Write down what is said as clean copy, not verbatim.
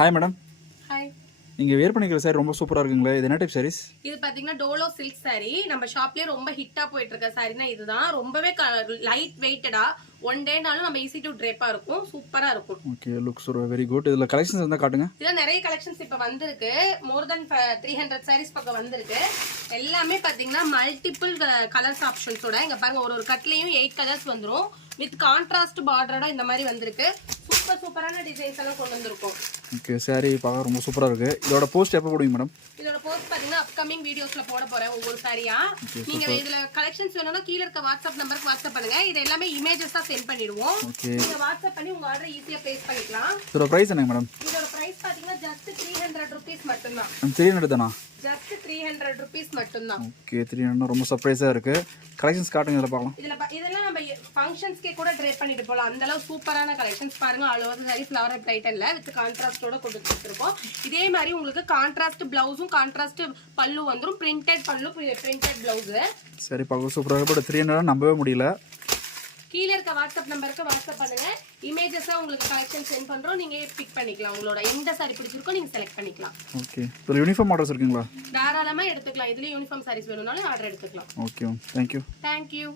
Hi madam. Hi. நீங்கள் வேர் பண்ணிக்கிற sorry ரொம்ப சூப்பராக இருக்குங்களே. இது என்ன டைப் சாரீஸ்? இது பார்த்தீங்கன்னா டோலோ சில்க் சாரி. நம்ம ஷாப்லேயே ரொம்ப ஹிட்டாக போயிட்டு இருக்க சாரினா இதுதான். ரொம்பவே லைட் வெயிட்டடா, ஒன் டேனாலும் நம்ம ஈஸி டு ட்ரேப்பாக இருக்கும். சூப்பராக இருக்கும். Okay, looks very good. இதில் கலெக்ஷன்ஸ் இருந்தால் காட்டுங்க. இதில் நிறைய கலெக்ஷன்ஸ் இப்போ வந்திருக்கு. மோர் தென் 300 சாரீஸ் பக்கம் வந்திருக்கு. எல்லாமே பார்த்தீங்கன்னா மல்டிபிள் கலர்ஸ் ஆப்ஷன்ஸோட. இங்கே பாருங்க, ஒரு கட்லேயும் 8 கலர்ஸ் வந்துடும். வித் கான்ட்ராஸ்ட் பார்டரோட இந்த மாதிரி வந்திருக்கு. சூப்பரான டிசைன்ஸ் எல்லாம் கொண்டு வந்திருக்கோம். ஓகே, சாரி பார்க்க ரொம்ப சூப்பராக இருக்குது. இதோட போஸ்ட் எப்போ போடுவீங்க மேடம்? இதோட போஸ்ட் பார்த்தீங்கன்னா அப்கமிங் வீடியோஸ்ல போட போறேன் ஒவ்வொரு சாரியா. நீங்க இதுல கலெக்ஷன்ஸ் வேணும்னா கீழ இருக்க வாட்ஸ்அப் நம்பருக்கு வாட்ஸ்அப் பண்ணுங்க. இது எல்லாமே இமேஜஸா சென்ட் பண்ணிடுவோம். நீங்க வாட்ஸ்அப் பண்ணி உங்க ஆர்டர் ஈஸியா பிளேஸ் பண்ணிக்கலாம். இதோட பிரைஸ் என்ன மேடம்? இதோட பிரைஸ் பாத்தீங்கன்னா ஜஸ்ட் 300 ரூபீஸ் மட்டும் தான். 300 தானா? ஜஸ்ட் 300 ரூபீஸ் மட்டும் தான். ஓகே, 300 ரொம்ப சர்ப்ரைஸா இருக்கு. கலெக்ஷன்ஸ் காட்டுங்க, இதெல்லாம் பார்க்கலாம். இதெல்லாம் நம்ம ஃபங்க்ஷன்ஸ்க்கே கூட ட்ரே பண்ணிட்டு போலாம். அந்த அளவு சூப்பரான கலெக்ஷன்ஸ் பாருங்க. ஆல் ஓவர் சாரி ஃப்ளவர் டைட்டல்ல வித் கான்ட்ராஸ்டோட கொடுத்துருக்கோம். இதே மாதிரி உங்களுக்கு கான்ட்ராஸ்ட் பிளவுஸும் கான்ட்ராஸ்ட் பல்லு வந்துரும். பிரிண்டட் பல்லு, பிரிண்டட் பிளவுஸ். சரி, பார்க்க சூப்பராக இருக்கு. 300 நம்பவே முடியல. கீழே இருக்க வாட்ஸ்அப் நம்பருக்கு வாட்ஸ்அப் பண்ணுங்க. இமேஜஸா உங்களுக்கு கலெக்ஷன் சென்ட் பண்றோம். நீங்க பிக் பண்ணிக்கலாம். உங்களோட எந்த சாரி பிடிச்சிருக்கோ நீங்க செலக்ட் பண்ணிக்கலாம். ஓகே, இப்போ யூனிஃபார்ம் ஆர்டர்ஸ் இருக்குங்களா? தாராளமா எடுத்துக்கலாம். இதுல யூனிஃபார்ம் சாரீஸ் வேணும்னாலும் ஆர்டர் எடுத்துக்கலாம். Okay, thank you.